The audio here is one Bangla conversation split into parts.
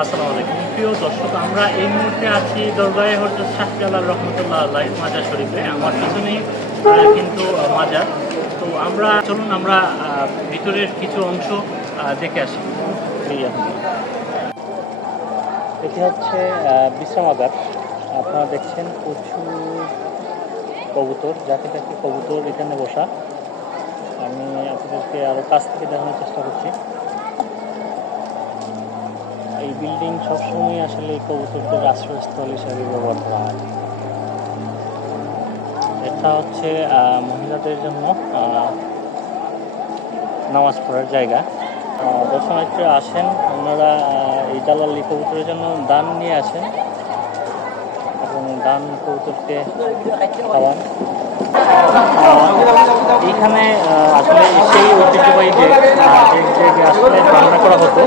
আসসালামু আলাইকুম। প্রিয় দর্শক, আমরা এই মুহূর্তে আছি দরগাহে হজরত শাহজালাল রহমতুল্লাহ আল্লাহ মাজার শরীফে, আমার পিছনেই কিন্তু মাজার। তো আমরা, চলুন, আমরা ভিতরের কিছু অংশ দেখে আসি। এটি হচ্ছে বিশ্রামাগার আপনারা দেখছেন প্রচুর কবুতর যাকে তাকে কবুতর এখানে বসা। আমি আপনাদেরকে আরও কাছ থেকে দেখানোর চেষ্টা করছি। এই বিল্ডিং সবসময় আসলে কবুতরদের আশ্রয়স্থল হিসাবে ব্যবহার করা হয়। এটা হচ্ছে মহিলাদের জন্য নামাজ পড়ার জায়গা। দর্শনার্থীরা আসেন ওনারা এই জালালি কবুতরের জন্য দান নিয়ে আসেন এবং দান কবুতরকে খাওয়ান। এইখানে আসলে সেই ঐতিহ্যবাহী যে যে আসলে রান্না করা হতো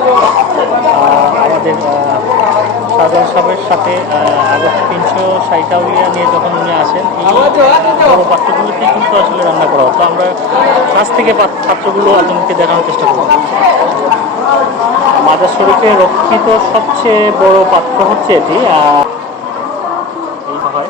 আমাদের সাধারণ সাহেবের সাথে আগস্ট তিনশো সাইটাউলিয়া নিয়ে যখন উনি আসেন, এই বড় পাত্রগুলোতে কিন্তু আসলে রান্না করা হতো। আমরা কাছ থেকে পাত- পাত্রগুলো আপনাদেরকে দেখানোর চেষ্টা করব মাদার শরীফে রক্ষিত সবচেয়ে বড় পাত্র হচ্ছে এটি আহ, এই হয়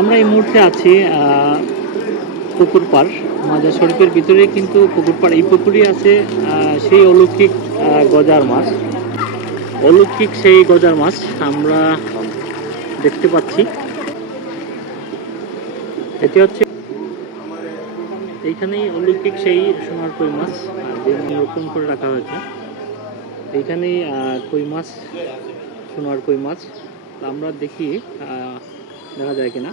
আমরা এই মুহূর্তে আছি পুকুরপাড় পুকুর পাড় মাজার শরীফের ভিতরে, কিন্তু পুকুরপাড় এই পুকুরই আছে সেই অলৌকিক গজার মাছ। অলৌকিক সেই গজার মাছ আমরা দেখতে পাচ্ছি। এটি হচ্ছে এইখানেই অলৌকিক সেই সোনার কই মাছ যেগুলো রোপণ করে রাখা হয়েছে। এইখানেই কই মাছ, সোনার কই মাছ। আমরা দেখি দেখা যায় কিনা।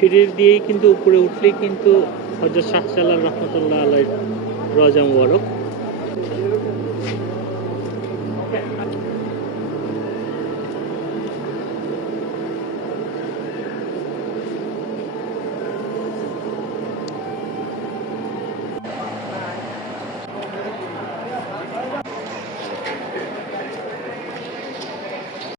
সিঁড়ির দিয়েই কিন্তু উপরে উঠলেই কিন্তু হজরত শাহজালাল রহমতুল্লাহ আলাই রজা মুবারক